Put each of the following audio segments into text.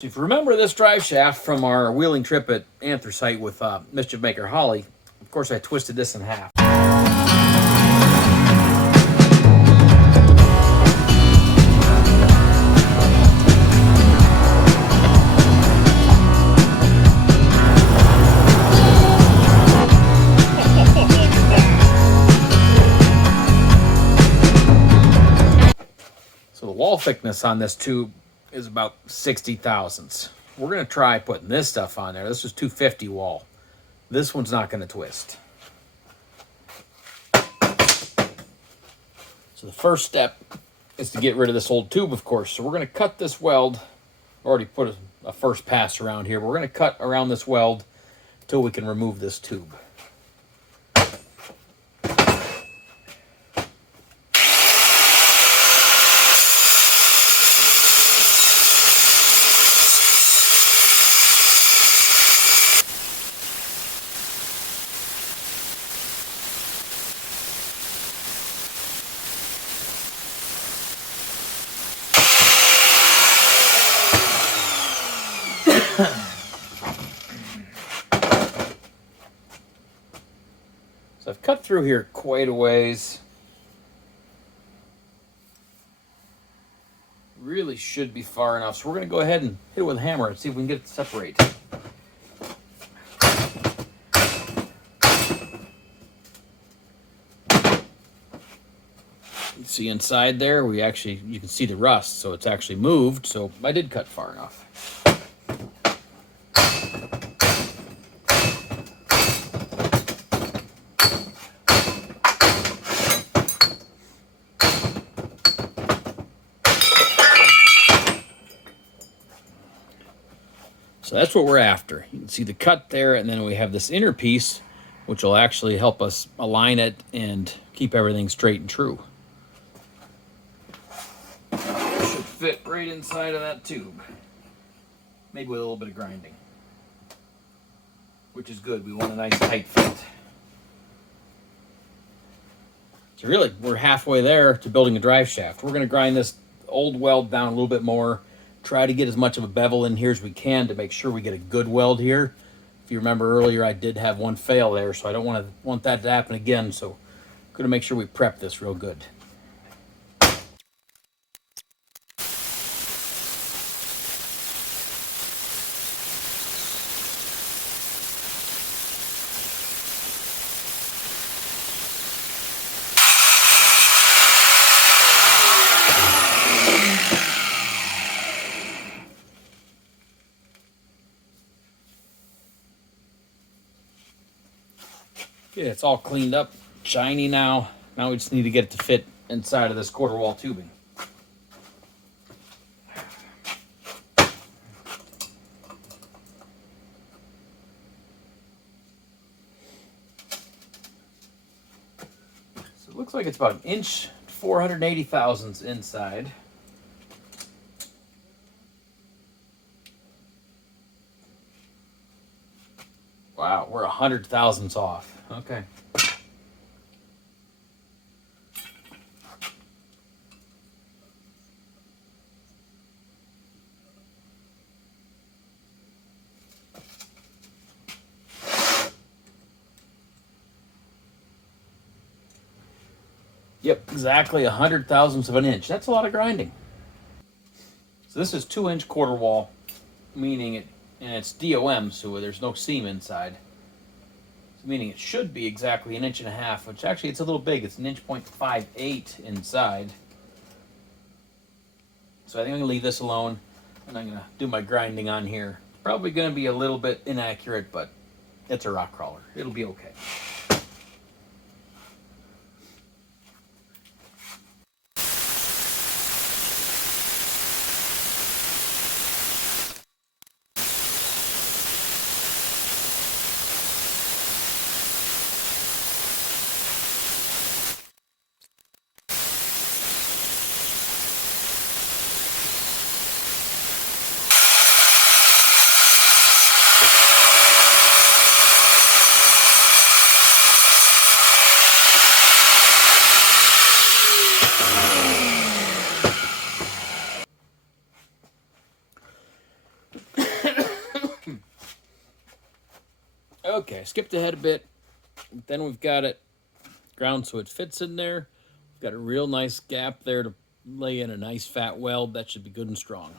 If you remember this drive shaft from our wheeling trip at Anthracite with Mischief Maker Holly, of course I twisted this in half. So the wall thickness on this tube is about 60 thousandths. We're going to try putting this stuff on there. This is 250 wall. This one's not going to twist. So the first step is to get rid of this old tube, of course. So we're going to cut this weld. Already put a first pass around here. We're going to cut around this weld until we can remove this tube. So I've cut through here quite a ways. Really should be far enough. So we're going to go ahead and hit it with a hammer and see if we can get it to separate. You see inside there, you can see the rust, so it's actually moved. So I did cut far enough. So that's what we're after. You can see the cut there, and then we have this inner piece, which will actually help us align it and keep everything straight and true. Should fit right inside of that tube. Maybe with a little bit of grinding, which is good. We want a nice tight fit. So really, we're halfway there to building a drive shaft. We're going to grind this old weld down a little bit more. Try to get as much of a bevel in here as we can to make sure we get a good weld here. If you remember earlier, I did have one fail there, so I don't want that to happen again. So I'm going to make sure we prep this real good. Yeah, it's all cleaned up, shiny now. Now we just need to get it to fit inside of this quarter wall tubing. So it looks like it's about an inch, 480 thousandths inside. Wow, we're 100 thousandths off. Okay. Yep, exactly 100 thousandths of an inch. That's a lot of grinding. So this is 2-inch quarter wall, meaning and it's DOM, so there's no seam inside. Meaning it should be exactly 1.5 inches, which actually it's a little big. It's 1.58 inches inside. So I think I'm going to leave this alone, and I'm going to do my grinding on here. Probably going to be a little bit inaccurate, but it's a rock crawler. It'll be okay. Okay, I skipped ahead a bit. Then we've got it ground so it fits in there. We've got a real nice gap there to lay in a nice fat weld. That should be good and strong.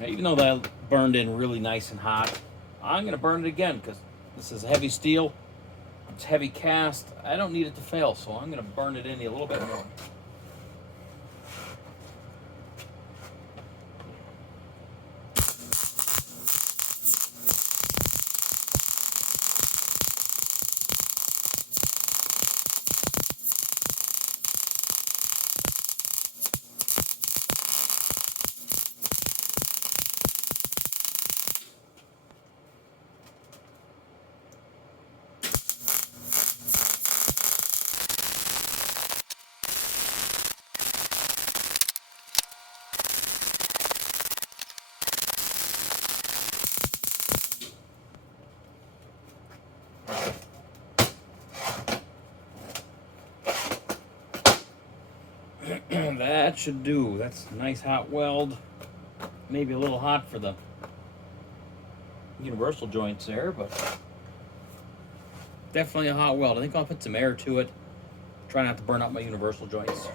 Now, even though that burned in really nice and hot, I'm going to burn it again because this is heavy steel. It's heavy cast. I don't need it to fail, so I'm going to burn it in a little bit more. That should do. That's a nice hot weld. Maybe a little hot for the universal joints there, but definitely a hot weld. I think I'll put some air to it. Try not to burn up my universal joints.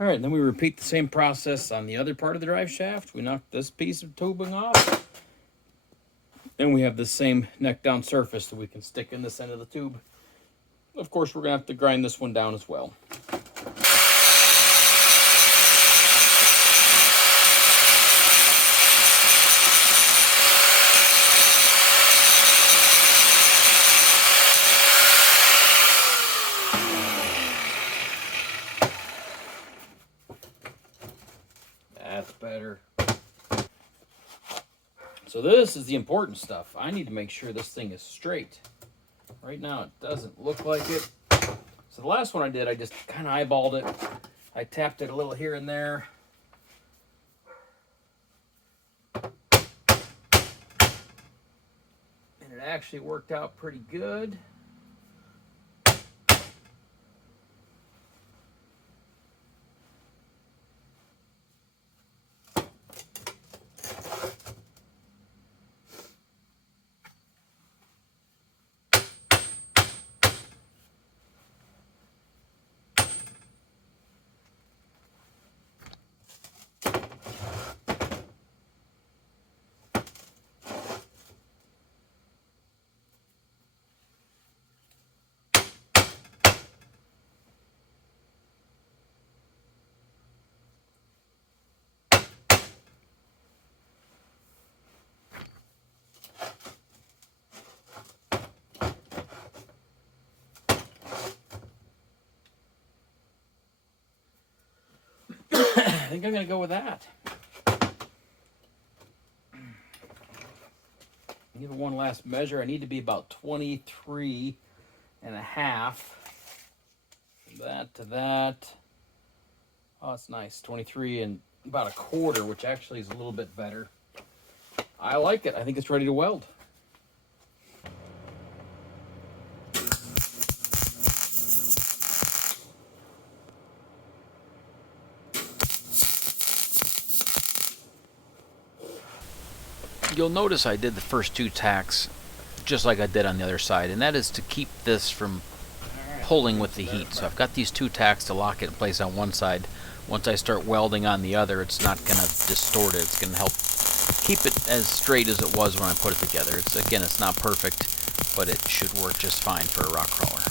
All right, then we repeat the same process on the other part of the drive shaft. We knock this piece of tubing off. Then we have the same neck down surface that we can stick in this end of the tube. Of course, we're going to have to grind this one down as well. That's better. So this is the important stuff. I need to make sure this thing is straight. Right now it doesn't look like it. So the last one I did, I just kind of eyeballed it. I tapped it a little here and there. And it actually worked out pretty good. I think I'm going to go with that. Give it one last measure. I need to be about 23 and a half. That to that. Oh, it's nice. 23 and about a quarter, which actually is a little bit better. I like it. I think it's ready to weld. You'll notice I did the first 2 tacks just like I did on the other side, and that is to keep this from pulling with the heat. So I've got these 2 tacks to lock it in place on one side. Once I start welding on the other, it's not going to distort it. It's going to help keep it as straight as it was when I put it together. Again, it's not perfect, but it should work just fine for a rock crawler.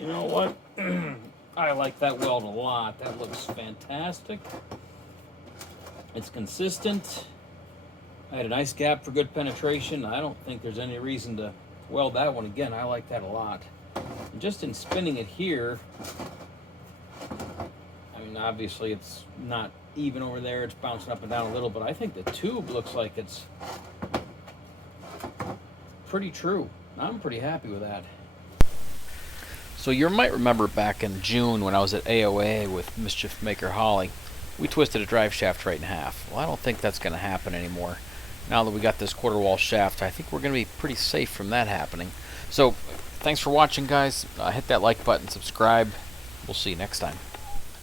You know what? I like that weld a lot. That looks fantastic. It's consistent. I had a nice gap for good penetration. I don't think there's any reason to weld that one again. I like that a lot. And just in spinning it here, I mean, obviously it's not even over there. It's bouncing up and down a little, but I think the tube looks like it's pretty true. I'm pretty happy with that. So you might remember back in June when I was at AOA with Mischief Maker Holly, we twisted a drive shaft right in half. Well, I don't think that's going to happen anymore. Now that we got this quarter wall shaft, I think we're going to be pretty safe from that happening. So thanks for watching, guys. Hit that like button, subscribe. We'll see you next time.